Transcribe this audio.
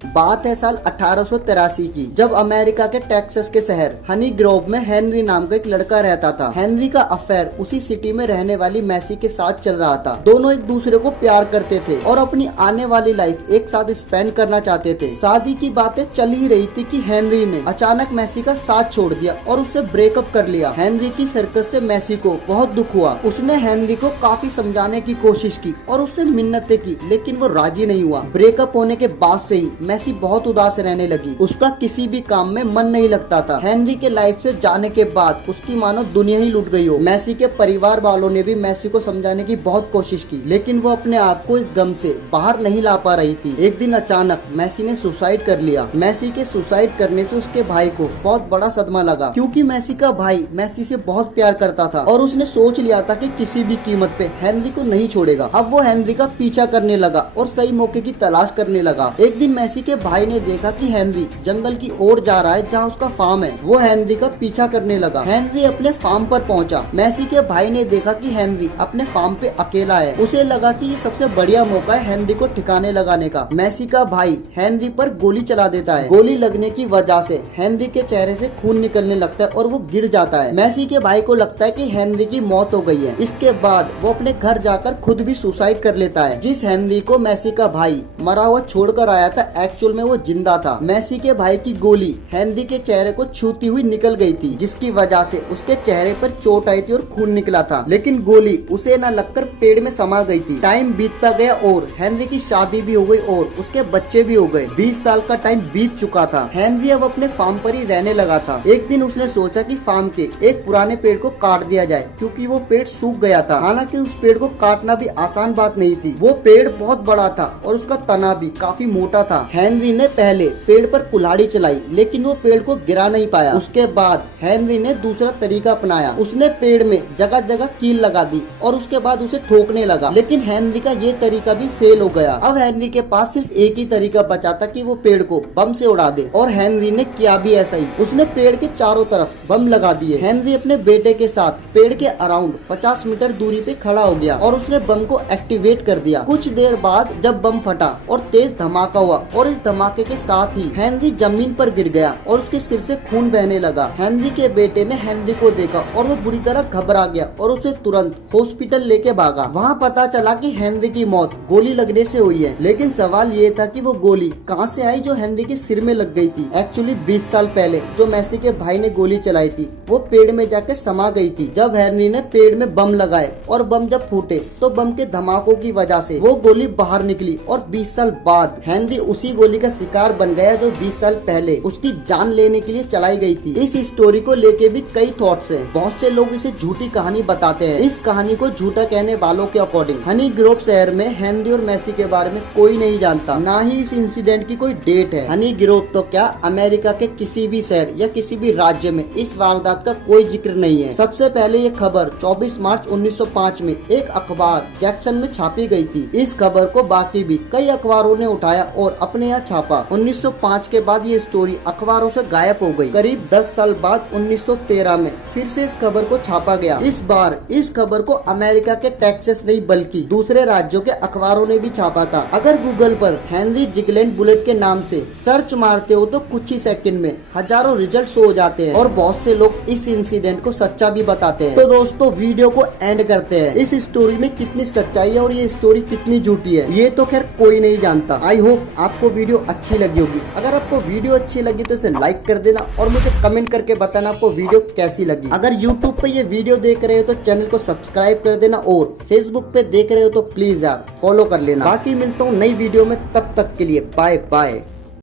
बात है साल 1883 की, जब अमेरिका के टेक्सास के शहर हनी ग्रोव में हेनरी नाम का एक लड़का रहता था। हेनरी का अफेयर उसी सिटी में रहने वाली मैसी के साथ चल रहा था। दोनों एक दूसरे को प्यार करते थे और अपनी आने वाली लाइफ एक साथ स्पेंड करना चाहते थे। शादी की बातें चल ही रही थी कि हेनरी ने अचानक मैसी का साथ छोड़ दिया और उससे ब्रेकअप कर लिया। हेनरी की हरकत से मैसी को बहुत दुख हुआ। उसने हेनरी को काफी समझाने की कोशिश की और उससे मिन्नतें की, लेकिन वो राजी नहीं हुआ। ब्रेकअप होने के बाद से ही मैसी बहुत उदास रहने लगी। उसका किसी भी काम में मन नहीं लगता था। हेनरी के लाइफ से जाने के बाद उसकी मानो दुनिया ही लुट गई हो। मैसी के परिवार वालों ने भी मैसी को समझाने की बहुत कोशिश की, लेकिन वो अपने आप को इस गम से बाहर नहीं ला पा रही थी। एक दिन अचानक मैसी ने सुसाइड कर लिया। मैसी के सुसाइड करने से उसके भाई को बहुत बड़ा सदमा लगा, क्योंकि मैसी का भाई मैसी से बहुत प्यार करता था और उसने सोच लिया था कि किसी भी कीमत पे हेनरी को नहीं छोड़ेगा। अब वो हेनरी का पीछा करने लगा और सही मौके की तलाश करने लगा। एक दिन मैसी के भाई ने देखा कि हेनरी जंगल की ओर जा रहा है जहाँ उसका फार्म है। वो हेनरी का पीछा करने लगा। हेनरी अपने फार्म पर पहुंचा। मैसी के भाई ने देखा कि हेनरी अपने फार्म पे अकेला है। उसे लगा कि ये सबसे बढ़िया मौका है हेनरी को ठिकाने लगाने का। मैसी का भाई हेनरी पर गोली चला देता है। गोली लगने की वजह से हेनरी के चेहरे से खून निकलने लगता है और वो गिर जाता है। मैसी के भाई को लगता है कि हेनरी की मौत हो गई है। इसके बाद वो अपने घर जाकर खुद भी सुसाइड कर लेता है। जिस हेनरी को मैसी का भाई मरा हुआ छोड़कर आया था, एक्चुअल में वो जिंदा था। मैसी के भाई की गोली हेनरी के चेहरे को छूती हुई निकल गई थी, जिसकी वजह से उसके चेहरे पर चोट आई थी और खून निकला था, लेकिन गोली उसे न लगकर पेड़ में समा गई थी। टाइम बीतता गया और हेनरी की शादी भी हो गई और उसके बच्चे भी हो गए। 20 साल का टाइम बीत चुका था। हेनरी अब अपने फार्म पर ही रहने लगा था। एक दिन उसने सोचा कि फार्म के एक पुराने पेड़ को काट दिया जाए, क्योंकि वो पेड़ सूख गया था। हालांकि उस पेड़ को काटना भी आसान बात नहीं थी। वो पेड़ बहुत बड़ा था और उसका तना भी काफी मोटा था। हेनरी ने पहले पेड़ पर कुल्हाड़ी चलाई, लेकिन वो पेड़ को गिरा नहीं पाया। उसके बाद हेनरी ने दूसरा तरीका अपनाया। उसने पेड़ में जगह जगह कील लगा दी और उसके बाद उसे ठोकने लगा, लेकिन हेनरी का ये तरीका भी फेल हो गया। अब हेनरी के पास सिर्फ एक ही तरीका बचा था कि वो पेड़ को बम से उड़ा दे, और हेनरी ने किया भी ऐसा ही। उसने पेड़ के चारों तरफ बम लगा दिए। हेनरी अपने बेटे के साथ पेड़ के अराउंड 50 मीटर दूरी पे खड़ा हो गया और उसने बम को एक्टिवेट कर दिया। कुछ देर बाद जब बम फटा और तेज धमाका हुआ और इस धमाके के साथ ही हेनरी जमीन पर गिर गया और उसके सिर से खून बहने लगा। हेनरी के बेटे ने हेनरी को देखा और वो बुरी तरह घबरा गया और उसे तुरंत हॉस्पिटल लेके भागा। वहाँ पता चला कि हेनरी की मौत गोली लगने से हुई है, लेकिन सवाल ये था कि वो गोली कहाँ से आई जो हेनरी के सिर में लग गई थी। एक्चुअली 20 साल पहले जो मैसी के भाई ने गोली चलाई थी वो पेड़ में जाकर समा गई थी। जब हेनरी ने पेड़ में बम लगाए और बम जब फूटे तो बम के धमाकों की वजह से वो गोली बाहर निकली और 20 साल बाद हेनरी उसी गोली का शिकार बन गया जो 20 साल पहले उसकी जान लेने के लिए चलाई गई थी। इस स्टोरी को लेके भी कई थॉट्स हैं। बहुत से लोग इसे झूठी कहानी बताते हैं। इस कहानी को झूठा कहने वालों के अकॉर्डिंग हनी ग्रोव शहर में हेनरी और मैसी के बारे में कोई नहीं जानता, ना ही इस इंसिडेंट की कोई डेट है। हनी ग्रोव तो क्या, अमेरिका के किसी भी शहर या किसी भी राज्य में इस वारदात का कोई जिक्र नहीं है। सबसे पहले ये खबर 24 मार्च 1905 में एक अखबार जैक्सन में छापी गई थी। इस खबर को बाकी भी कई अखबारों ने उठाया और अपने यहाँ छापा। 1905 के बाद ये स्टोरी अखबारों से गायब हो गई। करीब 10 साल बाद 1913 में फिर से इस खबर को छापा गया। इस बार इस खबर को अमेरिका के टेक्सास नहीं बल्कि दूसरे राज्यों के अखबारों ने भी छापा था। अगर गूगल पर हेनरी जिगलैंड बुलेट के नाम से सर्च मारते हो तो कुछ ही सेकंड में हजारों रिजल्ट शो हो जाते हैं और बहुत से लोग इस इंसिडेंट को सच्चा भी बताते हैं। तो दोस्तों वीडियो को एंड करते हैं। इस स्टोरी में कितनी सच्चाई है और ये स्टोरी कितनी झूठी है ये तो खैर कोई नहीं जानता। आई होप आपको वीडियो अच्छी लगी होगी। अगर आपको वीडियो अच्छी लगी तो इसे लाइक कर देना और मुझे कमेंट करके बताना आपको वीडियो कैसी लगी। अगर यूट्यूब पे ये वीडियो देख रहे हो तो चैनल को सब्सक्राइब कर देना और फेसबुक पे देख रहे हो तो प्लीज यार फॉलो कर लेना। बाकी मिलता हूँ नई वीडियो में, तब तक के लिए बाय बाय।